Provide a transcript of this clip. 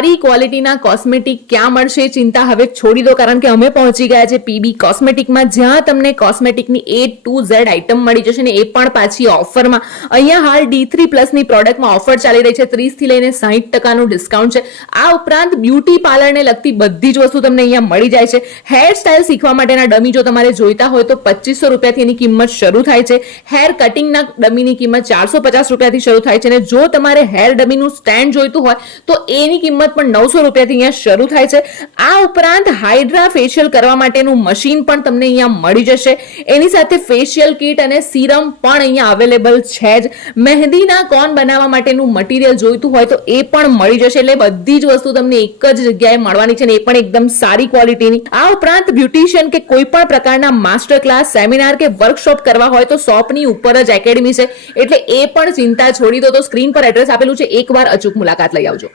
સારી ક્વોલિટીના કોસ્મેટિક ક્યાં મળશે ચિંતા હવે છોડી દો, કારણ કે અમે પહોંચી ગયા છે પીબી કોસ્મેટિકમાં, જ્યાં તમને કોસ્મેટિકની A to Z આઇટમ મળી જશે ને એ પણ પાછી ઓફરમાં. અહીંયા હાલ D3+ ની પ્રોડક્ટમાં ઓફર ચાલી રહી છે, 30 થી લઈને 60% ડિસ્કાઉન્ટ છે. આ ઉપરાંત બ્યુટી પાર્લરને લગતી બધી જ વસ્તુ તમને અહીંયા મળી જાય છે. હેર સ્ટાઇલ શીખવા માટેના ડમી જો તમારે જોઈતા હોય તો 2500 રૂપિયાથી એની કિંમત શરૂ થાય છે. હેર કટિંગના ડમીની કિંમત 450 રૂપિયાથી શરૂ થાય છે અને જો તમારે હેર ડમીનું સ્ટેન્ડ જોઈતું હોય તો એની કિંમત પણ 900 રૂપિયાથી અહીંયા શરૂ થાય છે. આ ઉપરાંત હાઇડ્રા ફેશિયલ કરવા માટેનું મશીન પણ તમને અહીંયા મળી જશે. એની સાથે ફેશિયલ કિટ અને સીરમ પણ અહીંયા અવેલેબલ છે જ. મહેંદીના કોન બનાવવા માટેનું મટીરિયલ જોઈતું હોય તો એ પણ મળી જશે. એટલે બધી જ વસ્તુ તમને એક જ જગ્યાએ મળવાની છે ને એ પણ એકદમ સારી ક્વોલિટીની. આ ઉપરાંત બ્યુટિશિયન કે કોઈ પણ પ્રકારના માસ્ટર ક્લાસ, સેમિનાર કે વર્કશોપ કરવા હોય તો શોપની ઉપર જ એકેડમી છે, એટલે એ પણ ચિંતા છોડી દો. તો સ્ક્રીન પર એડ્રેસ આપેલું છે, એકવાર અચૂક મુલાકાત લઈ આવજો.